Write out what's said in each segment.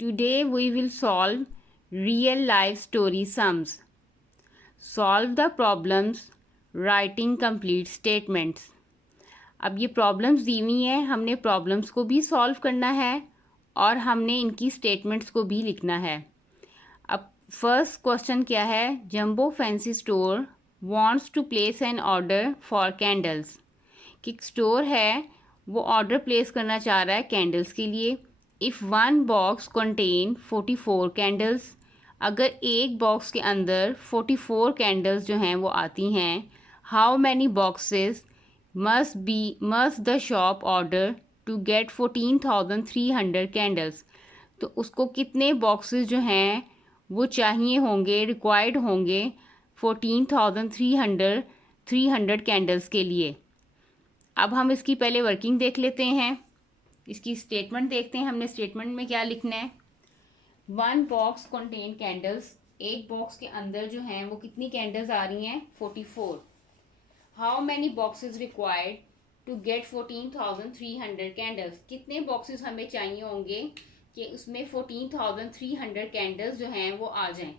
Today we will solve real life story sums. Solve the problems writing complete statements. अब ये problems दी हुई हैं, हमने प्रॉब्लम्स को भी सॉल्व करना है और हमने इनकी स्टेटमेंट्स को भी लिखना है. अब फर्स्ट क्वेश्चन क्या है? Jumbo fancy store wants to place an order for candles. कि स्टोर है वो ऑर्डर प्लेस करना चाह रहा है कैंडल्स के लिए. If one box contain 44 candles, अगर एक बॉक्स के अंदर 44 कैंडल्स जो हैं वो आती हैं, how many boxes must the shop order to get 14,300 candles. तो उसको कितने बॉक्सेस जो हैं वो चाहिए होंगे, रिक्वायर्ड होंगे 14,300 कैंडल्स के लिए. अब हम इसकी पहले वर्किंग देख लेते हैं. इसकी स्टेटमेंट देखते हैं, हमने स्टेटमेंट में क्या लिखना है. वन बॉक्स कंटेन कैंडल्स, एक बॉक्स के अंदर जो हैं वो कितनी कैंडल्स आ रही हैं? 44. How many boxes required to get 14,300 candles. कितने बॉक्सेस हमें चाहिए होंगे कि उसमें 14,300 कैंडल्स जो हैं वो आ जाएं.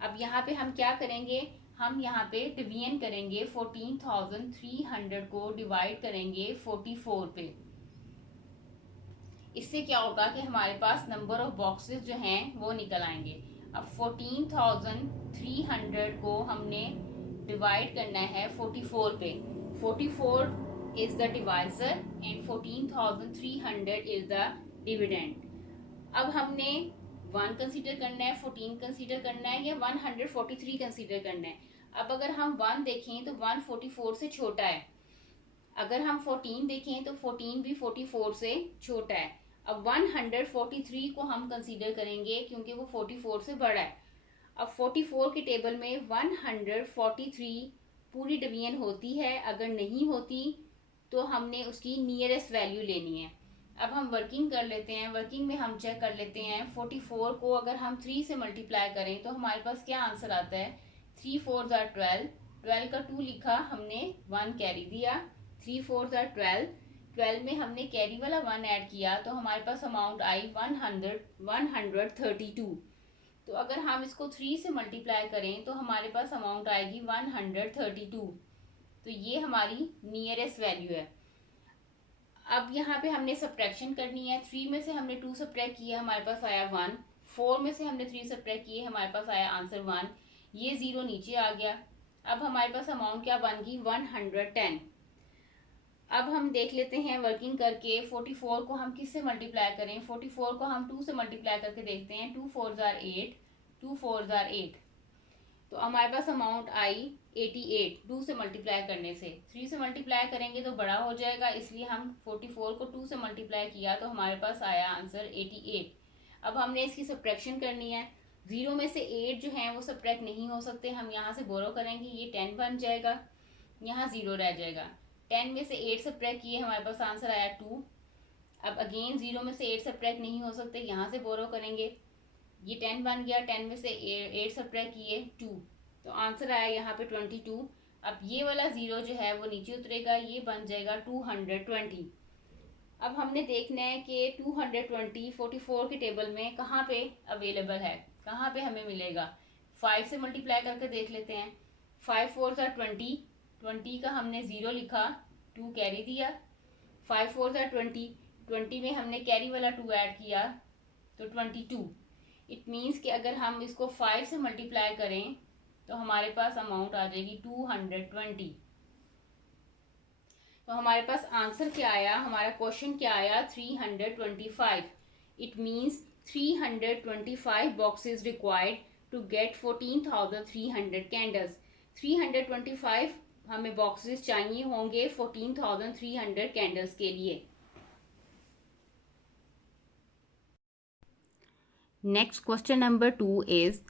अब यहाँ पे हम क्या करेंगे? हम यहाँ पे डिवीजन करेंगे. 14,300 को डिवाइड करेंगे 44 पे. इससे क्या होगा कि हमारे पास नंबर ऑफ बॉक्सेस जो हैं वो निकल आएंगे. अब 14,300 को हमने डिवाइड करना है 44 पे. 44 is the divisor and 14,300 is the dividend. अब हमने 1 कंसीडर करना है, 14 कंसीडर करना है या 143 कंसीडर करना है. अब अगर हम 1 देखें तो 1 44 से छोटा है. अगर हम 14 देखें तो 14 भी 44 से छोटा है. अब 143 को हम कंसीडर करेंगे क्योंकि वो 44 से बड़ा है. अब 44 के टेबल में 143 पूरी डिवीजन होती है, अगर नहीं होती तो हमने उसकी नियरेस्ट वैल्यू लेनी है. अब हम वर्किंग कर लेते हैं. वर्किंग में हम चेक कर लेते हैं 44 को अगर हम 3 से मल्टीप्लाई करें तो हमारे पास क्या आंसर आता है? 3 4 ज़ा 12. 12 का 2 लिखा, हमने 1 कैरी दिया. 3 4 ज़ा 12. 12 में हमने कैरी वाला 1 ऐड किया तो हमारे पास अमाउंट आई 132. तो अगर हम इसको 3 से मल्टीप्लाई करें तो हमारे पास अमाउंट आएगी 132. तो ये हमारी नियरेस्ट वैल्यू है. अब यहाँ पे हमने सब्ट्रैक्शन करनी है. 3 में से हमने 2 सब्ट्रैक्ट किया, हमारे पास आया 1. 4 में से हमने 3 सब्ट्रैक्ट किए, हमारे पास आया आंसर 1. ये 0 नीचे आ गया. अब हमारे पास अमाउंट क्या बन गई? 110. अब हम देख लेते हैं वर्किंग करके 44 को हम किससे मल्टीप्लाई करें. 44 को हम 2 से मल्टीप्लाई करके देखते हैं. 2 4 ज़ा 8. 2 4 ज़ा 8. तो हमारे पास अमाउंट आई 88. 2 से मल्टीप्लाई करने से. 3 से मल्टीप्लाई करेंगे तो बड़ा हो जाएगा, इसलिए हम 44 को 2 से मल्टीप्लाई किया तो हमारे पास आया आंसर 88. अब हमने इसकी सब्ट्रैक्शन करनी है. 0 में से 8 जो हैं वो सब्ट्रैक्ट नहीं हो सकते. हम यहाँ से बोरो करेंगे, ये 10 बन जाएगा, यहाँ 0 रह जाएगा. 10 में से 8 सब्ट्रैक्ट किए, हमारे पास आंसर आया 2. अब अगेन 0 में से 8 सब्ट्रैक्ट नहीं हो सकते, यहाँ से बोरो करेंगे, ये 10 बन गया. 10 में से 8 सब्ट्रैक्ट किए 2, तो आंसर आया यहाँ पे 22. अब ये वाला 0 जो है वो नीचे उतरेगा, ये बन जाएगा 220. अब हमने देखना है कि 220 44 के टेबल में कहाँ पे अवेलेबल है, कहाँ पे हमें मिलेगा. 5 से मल्टीप्लाई करके देख लेते हैं. 5 4 ज़ा 20. 20 का हमने 0 लिखा, 2 कैरी दिया. 5 4 ज़ा 20. 20 में हमने कैरी वाला 2 ऐड किया तो 22. इट मीन्स कि अगर हम इसको 5 से मल्टीप्लाई करें तो हमारे पास अमाउंट आ जाएगी 220. तो हमारे पास आंसर क्या आया, हमारा क्वेश्चन क्या आया? 325. It means 325 boxes required to get 14,300 candles. 325 हमें बॉक्सेस चाहिए होंगे 14,300 कैंडल्स के लिए. Next question number 2 is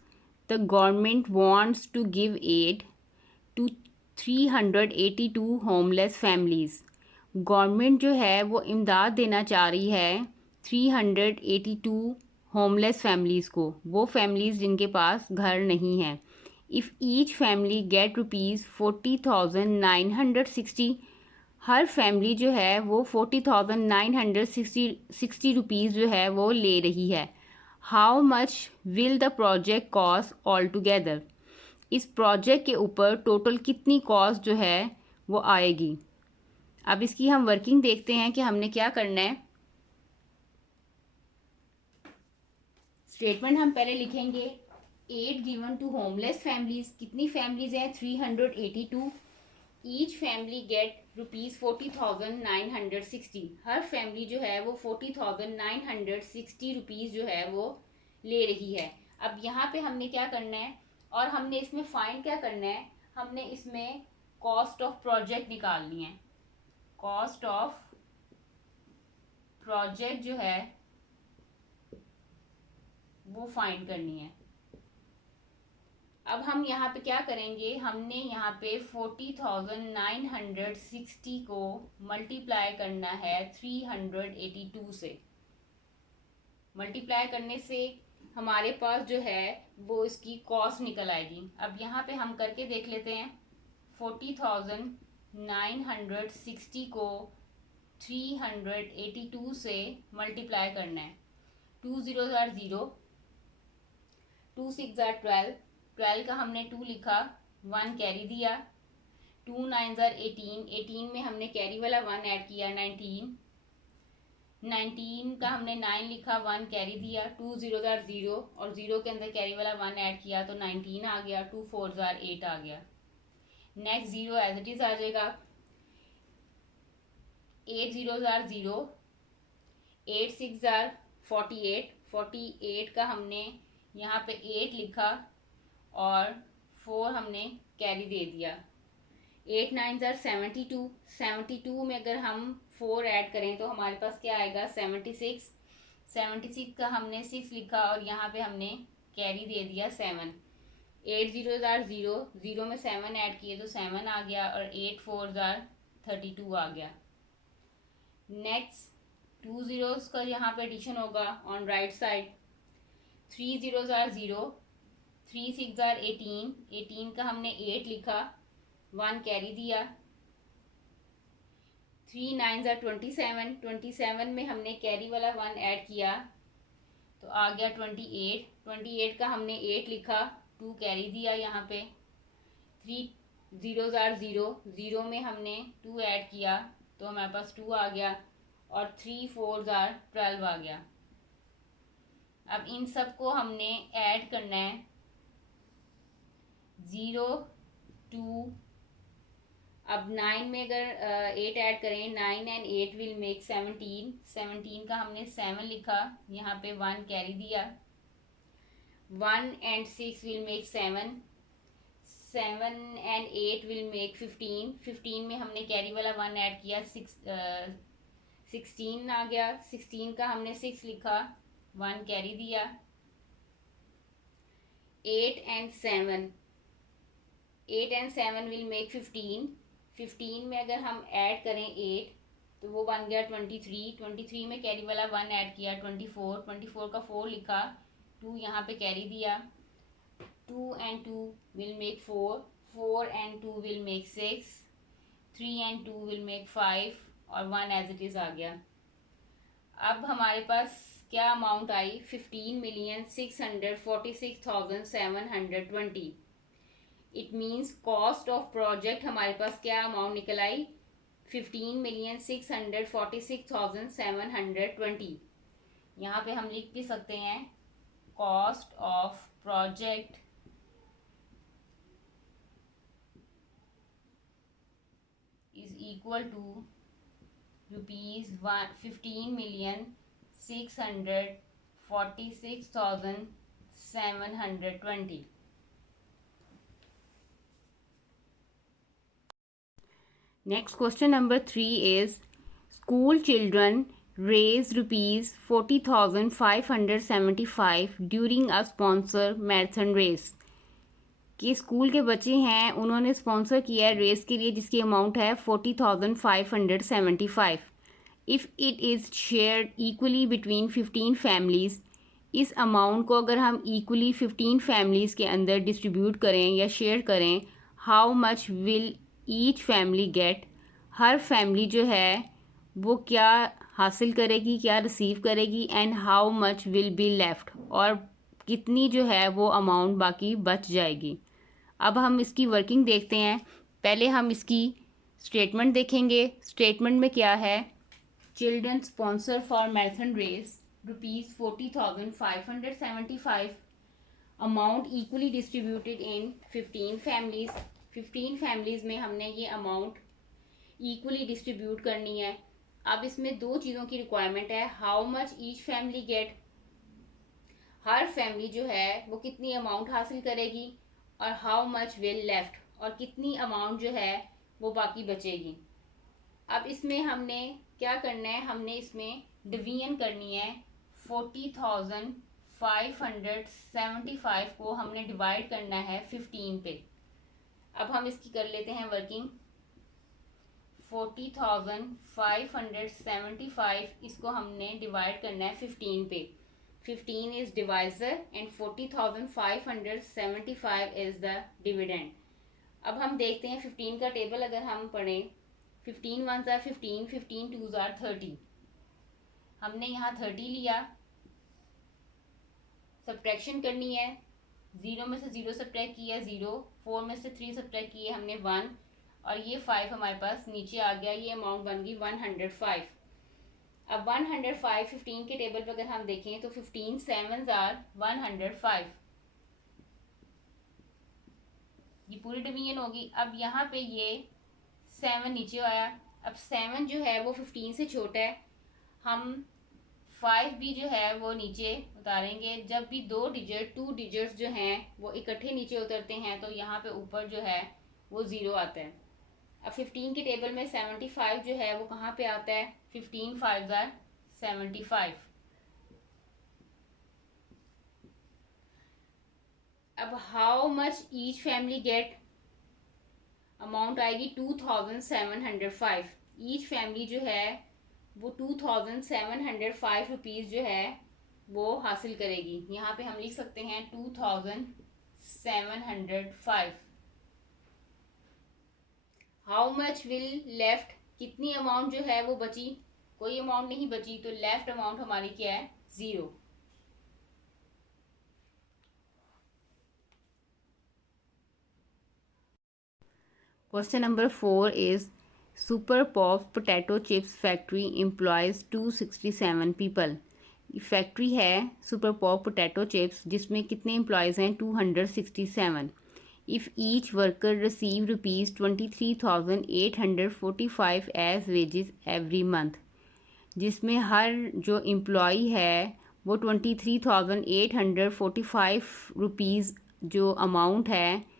the government wants to give aid to 382 homeless families. Government जो है वो इमदाद देना चाह रही है 382 होमलेस फैमिलीज़ को, वो फैमिलीज़ जिनके पास घर नहीं है. If each family get ₹40,960, her family जो है वो 40,960 रुपीज़ जो है वो ले रही है. How much will the project cost all together, इस प्रोजेक्ट के ऊपर टोटल कितनी कॉस्ट जो है वो आएगी। अब इसकी हम वर्किंग देखते हैं कि हमने क्या करना है। स्टेटमेंट हम पहले लिखेंगे, 8 गिवन टू होमलेस फैमिलीज, कितनी फैमिलीज हैं 382, ईच फैमिली गेट ₹40,960, हर फैमिली जो है वो 40,960 रुपीज़ जो है वो ले रही है। अब यहाँ पे हमने क्या करना है, और हमने इसमें फाइंड क्या करना है, हमने इसमें कॉस्ट ऑफ प्रोजेक्ट निकालनी है। कॉस्ट ऑफ प्रोजेक्ट जो है वो फाइंड करनी है। अब हम यहाँ पे क्या करेंगे, हमने यहाँ पे 40,960 को मल्टीप्लाई करना है 382 से। मल्टीप्लाई करने से हमारे पास जो है वो इसकी कॉस्ट निकल आएगी। अब यहाँ पे हम करके देख लेते हैं। 40,960 को 382 से मल्टीप्लाई करना है। 2 0 ज़ार 0, 2 6 ज़ार 12, 12 का हमने 2 लिखा, 1 कैरी दिया, 2 9 ज़ार 18, 18 में हमने कैरी वाला 1 ऐड किया, 19, 19 का हमने 9 लिखा, 1 कैरी दिया, 2 0 ज़ार 0 और 0 के अंदर कैरी वाला 1 ऐड किया तो 19 आ गया, 2 4 ज़ार 8 आ गया। नेक्स्ट 0 एज इट इज आ जाएगा, 8 0 ज़ार 0, 8 6 ज़ार 48, 48 का हमने यहाँ पे 8 लिखा और 4 हमने कैरी दे दिया। 8 9 ज़ार 72, 72 में अगर हम 4 ऐड करें तो हमारे पास क्या आएगा 76, 76 का हमने 6 लिखा और यहाँ पे हमने कैरी दे दिया 7। 8 0 ज़ार 0, 0 में 7 ऐड किए तो 7 आ गया और 8 4 ज़ार 32 आ गया। नेक्स्ट 2 zeros का यहाँ पे एडिशन होगा ऑन राइट साइड। 3 0 ज़ार 0, 3 6 ज़ार 18, 18 का हमने 8 लिखा, 1 कैरी दिया। 3 9 ज़ार 27, 27 में हमने कैरी वाला 1 ऐड किया तो आ गया 28, 28 का हमने 8 लिखा, 2 कैरी दिया यहाँ पे। 3 0 ज़ार 0, 0 में हमने 2 ऐड किया तो हमारे पास 2 आ गया और 3 4 ज़ार 12 आ गया। अब इन सब को हमने ऐड करना है, 0 2, अब 9 में अगर 8 ऐड करें, 9 एंड 8 विल मेक 17, 17 का हमने 7 लिखा, यहाँ पे 1 कैरी दिया। 1 and 6 will make 7, 7 and 8 will make 15, 15 में हमने कैरी वाला 1 ऐड किया, 16 आ गया। 16 का हमने 6 लिखा, 1 कैरी दिया। 8 एंड 7, 8 एंड 7 विल मेक 15, 15 में अगर हम ऐड करें 8 तो वो बन गया 23, 23 में कैरी वाला 1 ऐड किया 24, 24 का 4 लिखा, 2 यहाँ पे कैरी दिया। 2 and 2 will make 4, 4 and 2 will make 6, 3 and 2 will make 5 और 1 एज इट इज़ आ गया। अब हमारे पास क्या amount I, 15,646,720। It means cost of project हमारे पास क्या अमाउंट निकल आई, 15,646,720। यहाँ पे हम लिख भी सकते हैं cost of project is equal to ₹15,646,720। Next question number 3 is, school children raise ₹40,575 during a sponsor marathon race. कि स्कूल के बच्चे हैं उन्होंने स्पॉन्सर किया है रेस के लिए जिसकी अमाउंट है 40,575। If it is shared equally between 15 families, इस अमाउंट को अगर हम इक्वली 15 फैमिलीज़ के अंदर डिस्ट्रीब्यूट करें या शेयर करें, how much will each family get, her family जो है वो क्या हासिल करेगी, क्या रिसीव करेगी, and how much will be left, और कितनी जो है वो अमाउंट बाकी बच जाएगी। अब हम इसकी वर्किंग देखते हैं। पहले हम इसकी स्टेटमेंट देखेंगे। स्टेटमेंट में क्या है, children sponsor for marathon race ₹40,575, amount equally distributed in 15 families. 15 families में हमने ये अमाउंट इक्वली डिस्ट्रीब्यूट करनी है। अब इसमें दो चीज़ों की रिक्वायरमेंट है, how much each family get, her family जो है वो कितनी अमाउंट हासिल करेगी, और हाउ मच विल लेफ्ट, और कितनी अमाउंट जो है वो बाकी बचेगी। अब इसमें हमने क्या करना है, हमने इसमें डिवीजन करनी है। 40,575 को हमने डिवाइड करना है 15 पे। अब हम इसकी कर लेते हैं वर्किंग। 40,575 इसको हमने डिवाइड करना है 15 पे। 15 is divisor and 40,575 is the dividend. अब हम देखते हैं 15 का टेबल अगर हम पढ़ें। 15 1s are 15, 15 2s are 30। हमने यहाँ 30 लिया, सब्ट्रैक्शन करनी है। 0 में से 0 सब्ट्रैक्ट किया 0, 4 में से 3 सब्ट्रैक्ट किए हमने 1, और ये 5 हमारे पास नीचे आ गया। ये अमाउंट बन गई 105। अब 105 15 के टेबल पर अगर हम देखें तो 15 7s are 105, ये पूरी डिवीजन होगी। अब यहाँ पे ये 7 नीचे आया। अब 7 जो है वो 15 से छोटा है, हम 5 भी जो है वो नीचे उतारेंगे। जब भी 2 डिजिट्स जो हैं वो इकट्ठे नीचे उतरते हैं तो यहाँ पे ऊपर जो है वो 0 आता है। अब 15 के टेबल में 75 जो है वो कहाँ पे आता है, 15 5s are 75। अब how much each family get, amount आएगी 2705। ईच फैमिली जो है वो 2705 रुपीज़ जो है वो हासिल करेगी। यहाँ पे हम लिख सकते हैं 2705। हाउ मच विल लेफ्ट, कितनी अमाउंट जो है वो बची, कोई अमाउंट नहीं बची, तो लेफ्ट अमाउंट हमारी क्या है, 0। Question number 4 is super pop potato chips factory employees 267 people. Factory है सुपर पॉप पोटैटो चिप्स जिसमें कितने एम्प्लॉयज़ हैं, 267। If each worker receive ₹23,845 as wages every month, जिसमें हर जो एम्प्लॉई है वो 23,845 रुपीज़ जो अमाउंट है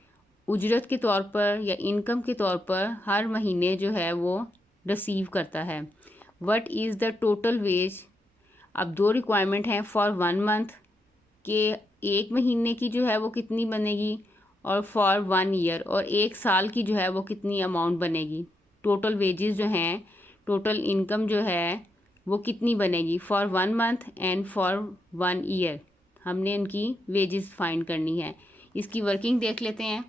उजरत के तौर पर या इनकम के तौर पर हर महीने जो है वो रिसीव करता है। What is the total wage, अब दो रिक्वायरमेंट हैं फॉर 1 मंथ के एक महीने की जो है वो कितनी बनेगी, और फॉर 1 ईयर और एक साल की जो है वो कितनी अमाउंट बनेगी। टोटल वेजेस जो हैं, टोटल इनकम जो है वो कितनी बनेगी for 1 month and for 1 year. हमने उनकी वेजेस फाइंड करनी है। इसकी वर्किंग देख लेते हैं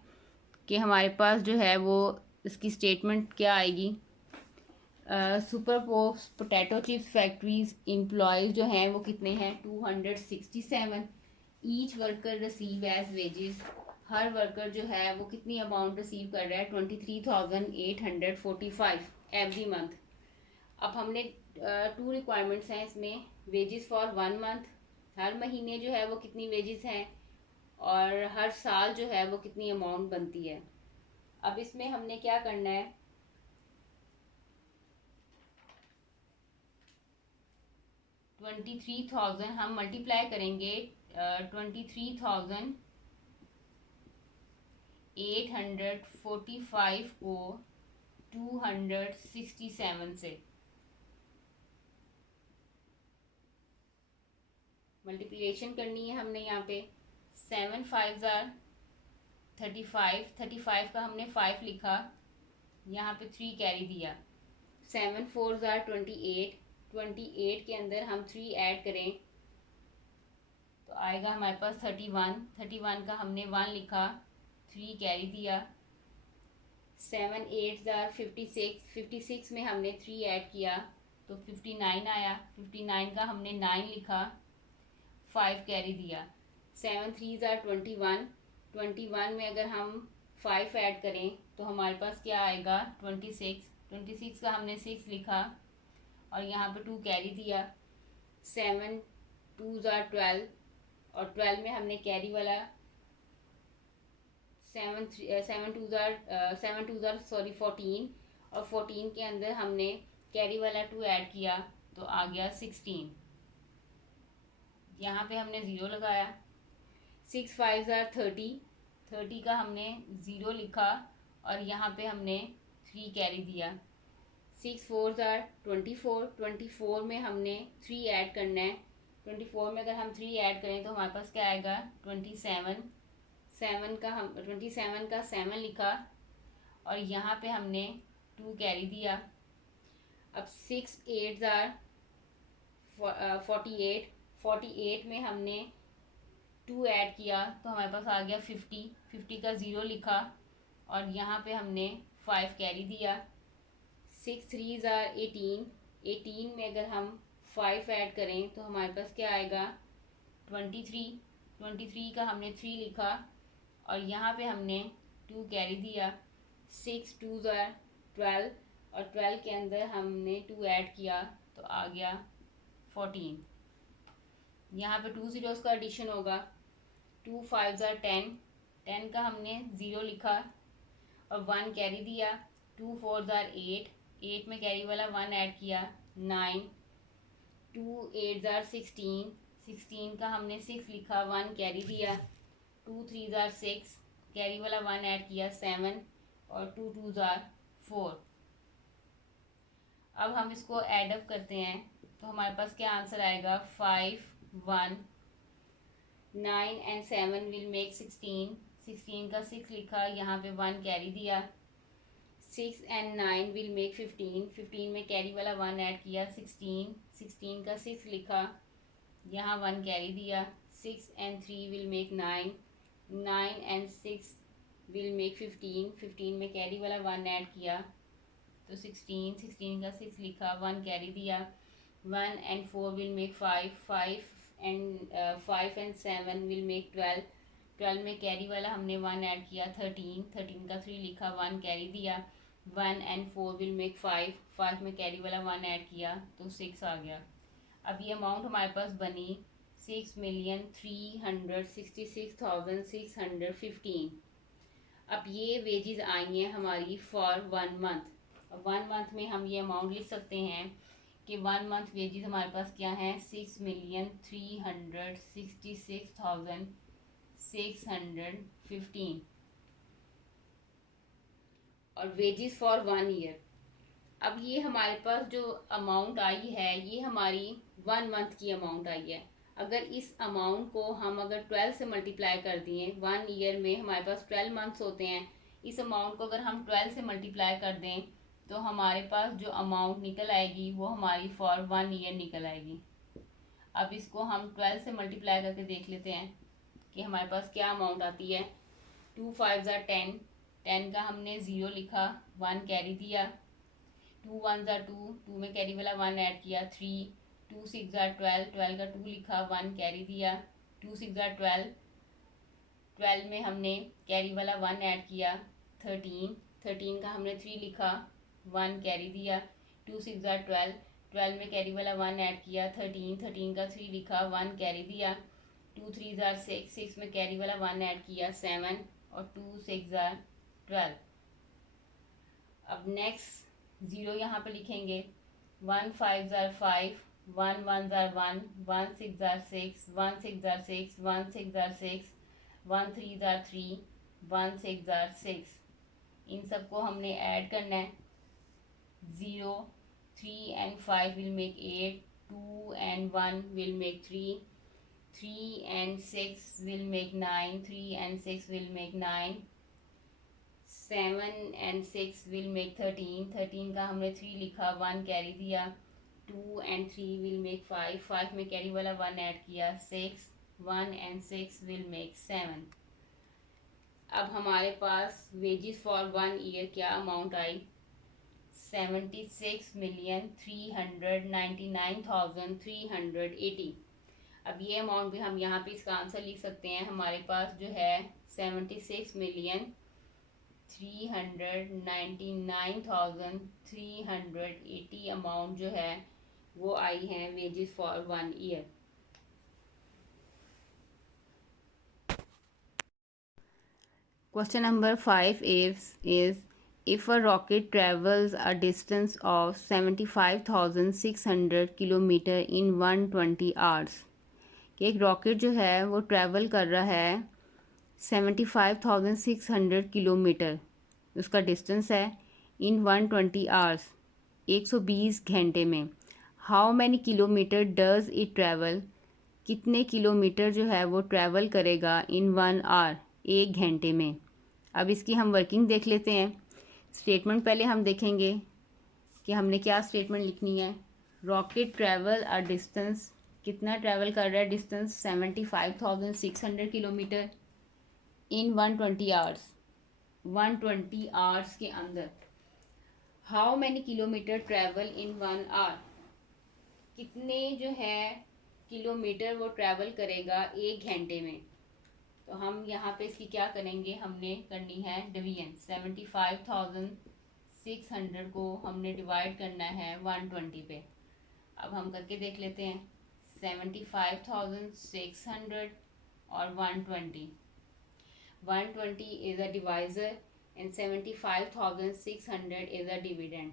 कि हमारे पास जो है वो इसकी स्टेटमेंट क्या आएगी। Super potato chips factories employees जो हैं वो कितने हैं, 267। Each worker receive as wages, हर वर्कर जो है वो कितनी अमाउंट रिसीव कर रहा है, 23,845 एवरी मंथ। अब हमने 2 रिक्वायरमेंट्स हैं इसमें, वेजेस फॉर 1 मंथ, हर महीने जो है वो कितनी वेजेस हैं, और हर साल जो है वो कितनी अमाउंट बनती है। अब इसमें हमने क्या करना है, 23,000 हम मल्टीप्लाई करेंगे 23,845 को 267 से मल्टीप्लिकेशन करनी है हमने। यहाँ पे 7 5s are 35, 35 का हमने 5 लिखा, यहाँ पे 3 कैरी दिया। 7 4s are 28, 28 के अंदर हम 3 ऐड करें तो आएगा हमारे पास 31, 31 का हमने 1 लिखा, 3 कैरी दिया। 7 8s are 56, 56 में हमने 3 ऐड किया, तो 59 आया। 59 का हमने 9 लिखा, 5 कैरी दिया। 7 3 ज़ार 21। 21 में अगर हम 5 ऐड करें तो हमारे पास क्या आएगा 26। 26 का हमने 6 लिखा और यहाँ पे 2 कैरी दिया। 7 2 ज़ार 12 और 12 में हमने कैरी वाला 7 2 ज़ार 14 और 14 के अंदर हमने कैरी वाला 2 ऐड किया तो आ गया 16। यहाँ पे हमने 0 लगाया। 6 5 ज़ार 30। 30 का हमने 0 लिखा और यहाँ पे हमने 3 कैरी दिया। 6 4 ज़ार 24। 24 में हमने 3 ऐड करना है। 24 में अगर हम 3 ऐड करें तो हमारे पास क्या आएगा 27। 27 का 7 लिखा और यहाँ पे हमने 2 कैरी दिया। अब 6 8 ज़ार 48। 48 में हमने 2 ऐड किया तो हमारे पास आ गया 50। 50 का 0 लिखा और यहाँ पे हमने 5 कैरी दिया। 6 3 ज़ार 18। 18 में अगर हम 5 ऐड करें तो हमारे पास क्या आएगा 23। 23 का हमने 3 लिखा और यहाँ पे हमने 2 कैरी दिया। 6 2 ज़ार 12 और 12 के अंदर हमने 2 ऐड किया तो आ गया 14। यहाँ पे 2 ज़ीरोज़ का एडिशन होगा। 2 5 ज़ार 10। 10 का हमने 0 लिखा और 1 कैरी दिया। 2 4 ज़ार 8। 8 में कैरी वाला 1 ऐड किया 9। 2 8 ज़ार 16। 16 का हमने 6 लिखा 1 कैरी दिया। 2 3 ज़ार 6। कैरी वाला 1 ऐड किया 7 और 2 2 ज़ार 4। अब हम इसको ऐड अप करते हैं तो हमारे पास क्या आंसर आएगा 5 1 9 एंड 7 विल मेक 16। 16 का 6 लिखा, यहाँ पे 1 कैरी दिया। 6 एंड 9 विल मेक 15। 15 में कैरी वाला 1 ऐड किया 16। 16 का 6 लिखा, यहाँ 1 कैरी दिया। 6 and 3 will make 9। 9 and 6 will make 15। 15 में कैरी वाला 1 ऐड किया तो 16। 16 का 6 लिखा, 1 कैरी दिया। 1 and 4 will make 5। 5 and 7 will make 12। 12 में कैरी वाला हमने 1 ऐड किया 13। 13 का 3 लिखा, 1 कैरी दिया। 1 एंड 4 विल मेक 5। 5 में कैरी वाला 1 ऐड किया तो 6 आ गया। अब ये अमाउंट हमारे पास बनी 6,366,615। अब ये वेजेस आई हैं हमारी फॉर 1 मंथ। अब 1 मंथ में हम ये अमाउंट लिख सकते हैं कि 1 मंथ वेजेस हमारे पास क्या है 6,366,615 और वेजेस फॉर 1 ईयर। अब ये हमारे पास जो अमाउंट आई है ये हमारी 1 मंथ की अमाउंट आई है। अगर इस अमाउंट को हम अगर 12 से मल्टीप्लाई कर दिए, 1 ईयर में हमारे पास 12 मंथ्स होते हैं, इस अमाउंट को अगर हम 12 से मल्टीप्लाई कर दें तो हमारे पास जो अमाउंट निकल आएगी वो हमारी फॉर 1 ईयर निकल आएगी। अब इसको हम 12 से मल्टीप्लाई करके देख लेते हैं कि हमारे पास क्या अमाउंट आती है। 2 5 ज़ार 10। 10 का हमने 0 लिखा, 1 कैरी दिया। 2 1 ज़ार 2। 2 में कैरी वाला 1 ऐड किया 3। 2 6 ज़ार 12। 12 का 2 लिखा, 1 कैरी दिया। 2 6 ज़ार 12। 12 में हमने कैरी वाला 1 ऐड किया 13। 13 का हमने 3 लिखा, 1 कैरी दिया। 2 6 ज़ार 12। 12 में कैरी वाला 1 ऐड किया 13। 13 का 3 लिखा, 1 कैरी दिया। 2 3 ज़ार 6। 6 में कैरी वाला 1 ऐड किया 7 और 2 6 ज़ार 12। अब नेक्स्ट 0 यहाँ पे लिखेंगे। 1 5 ज़ार 5। 1 1 ज़ार 1। 1 6 ज़ार 6। 1 6 ज़ार 6। 1 6 ज़ार 6। 1 3 ज़ार 3। 1 6 ज़ार 6। इन सबको हमने ऐड करना है। 0 3 and 5 will make 8. 2 and 1 will make 3. 3 and 6 will make 9. 3 and 6 will make 9. 7 and 6 will make 13. 13 का हमने 3 लिखा, 1 कैरी दिया। 2 and 3 will make 5. 5 में कैरी वाला 1 ऐड किया 6. 1 and 6 will make 7. अब हमारे पास वेजेस फॉर 1 ईयर क्या अमाउंट आई 76,399,380। अब ये अमाउंट भी हम यहाँ पे इसका आंसर लिख सकते हैं। हमारे पास जो है 76,399,380 अमाउंट जो है वो आई है wages for 1 year. Question number 5 is if a rocket travels a distance of 75,600 kilometre in 120 hours, कि एक रॉकेट जो है वो ट्रैवल कर रहा है 75,600 किलोमीटर, उसका डिस्टेंस है इन 120 आवर्स, 120 घंटे में। How many kilometre does it travel, कितने किलोमीटर जो है वो ट्रैवल करेगा इन 1 आवर, 1 घंटे में। अब इसकी हम वर्किंग देख लेते हैं। स्टेटमेंट पहले हम देखेंगे कि हमने क्या स्टेटमेंट लिखनी है। रॉकेट ट्रैवल अ डिस्टेंस, कितना ट्रैवल कर रहा है distance, 75,600 kilometre in 120 hours, 120 hours के अंदर। How many kilometre travel in 1 hour, कितने जो है किलोमीटर वो ट्रैवल करेगा 1 घंटे में। तो हम यहाँ पे इसकी क्या करेंगे, हमने करनी है डिवीजन। 75,600 को हमने डिवाइड करना है 120 पे। अब हम करके देख लेते हैं। 75,600 और 120, 120 is a divisor and 75,600 is a dividend.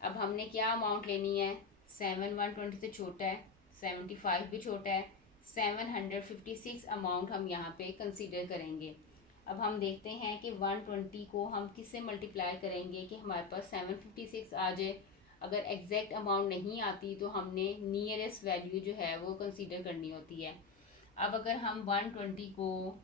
अब हमने क्या अमाउंट लेनी है, 7 120 से छोटा है, 75 भी छोटा है, 756 अमाउंट हम यहाँ पे कंसीडर करेंगे। अब हम देखते हैं कि 120 को हम किससे मल्टीप्लाई करेंगे कि हमारे पास 756 आ जाए। अगर एग्जैक्ट अमाउंट नहीं आती तो हमने नियरेस्ट वैल्यू जो है वो कंसीडर करनी होती है। अब अगर हम 120 को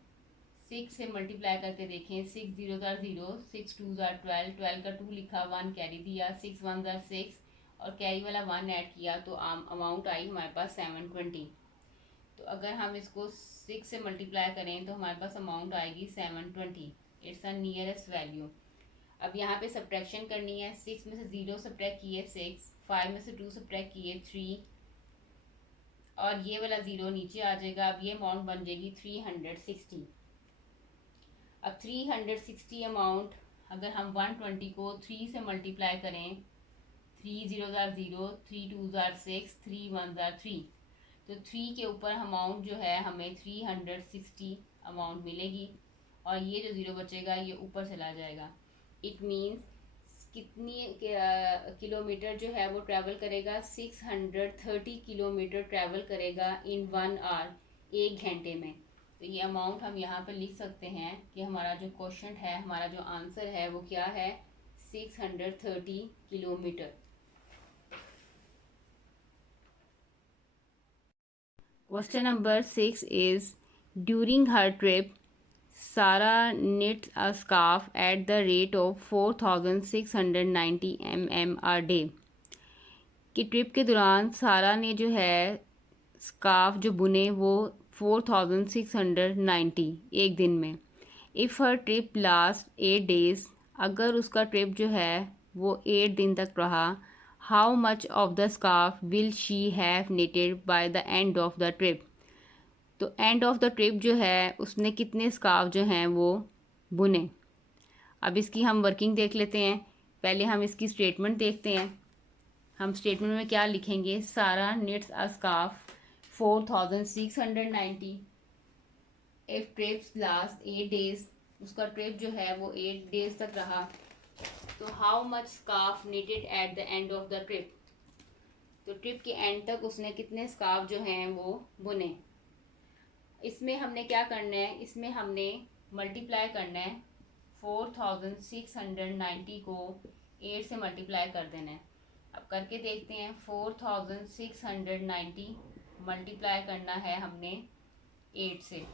6 से मल्टीप्लाई करके देखें, 6 0 0, 6 2 12, 12 का 2 लिखा, 1 कैरी दिया, 6 1 6 और कैरी वाला 1 ऐड किया तो अमाउंट आई हमारे पास 720। तो अगर हम इसको 6 से मल्टीप्लाई करें तो हमारे पास अमाउंट आएगी 720। It's a nearest value. अब यहाँ पे सब्ट्रैक्शन करनी है। 6 में से 0 सब्ट्रैक्ट किए 6, 5 में से 2 सब्ट्रैक्ट किए 3 और ये वाला 0 नीचे आ जाएगा। अब ये अमाउंट बन जाएगी 360। अब 360 अमाउंट अगर हम 120 को 3 से मल्टीप्लाई करें, 3 0 0, 3 2 6, 3 1 3, तो 3 के ऊपर अमाउंट जो है हमें 360 अमाउंट मिलेगी और ये जो 0 बचेगा ये ऊपर चला जाएगा। इट मीन्स कितनी किलोमीटर जो है वो ट्रैवल करेगा, 630 किलोमीटर ट्रैवल करेगा इन 1 आवर, 1 घंटे में। तो ये अमाउंट हम यहाँ पर लिख सकते हैं कि हमारा जो क्वेश्चन है, हमारा जो आंसर है वो क्या है, 630 kilometre. Question number 6 is during her trip, Sarah knits a scarf at the rate of 4,690 mm a day. कि ट्रिप के दौरान सारा ने जो है स्कार्फ जो बुने वो 4,690 एक दिन में। If her trip last 8 days, अगर उसका ट्रिप जो है वो 8 दिन तक रहा, how much of the scarf will she have knitted by the end of the trip. तो एंड ऑफ द ट्रिप जो है उसने कितने स्कार्फ जो हैं वो बुने। अब इसकी हम वर्किंग देख लेते हैं। पहले हम इसकी स्टेटमेंट देखते हैं। हम स्टेटमेंट में क्या लिखेंगे, सारा nits a scarf 4,690 if trips last 8 days, उसका ट्रिप जो है वो 8 डेज तक रहा। तो how much scarf knitted at the end of the trip, तो ट्रिप के एंड तक उसने कितने स्कार्फ जो हैं वो बुने। इसमें हमने क्या करना है, इसमें हमने मल्टीप्लाई करना है। 4,690 को 8 से मल्टीप्लाई कर देना है। अब करके देखते हैं। 4,690 मल्टीप्लाई करना है हमने 8 से।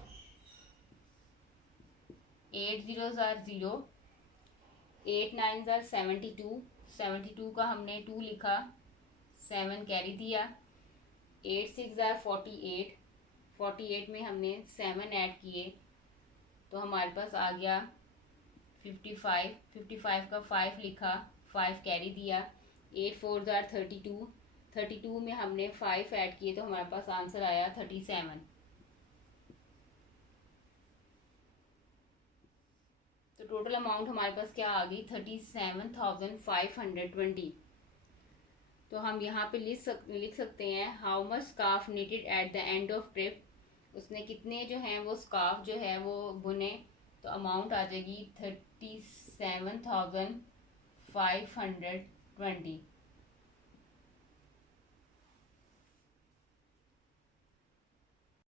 8 0 0, 8 9 72, 72 का हमने 2 लिखा, 7 कैरी दिया, 8 6 48, 48 में हमने 7 ऐड किए तो हमारे पास आ गया 55, 55 का 5 लिखा, 5 कैरी दिया, 8 4 जार 32, 32 में हमने 5 ऐड किए तो हमारे पास आंसर आया 37। तो टोटल अमाउंट हमारे पास क्या आ गई 37,520। तो हम यहाँ पे लिख सकते हैं how much scarf needed at the end of trip, उसने कितने जो हैं वो स्कार्फ जो है वो बुने, तो अमाउंट आ जाएगी 37,520।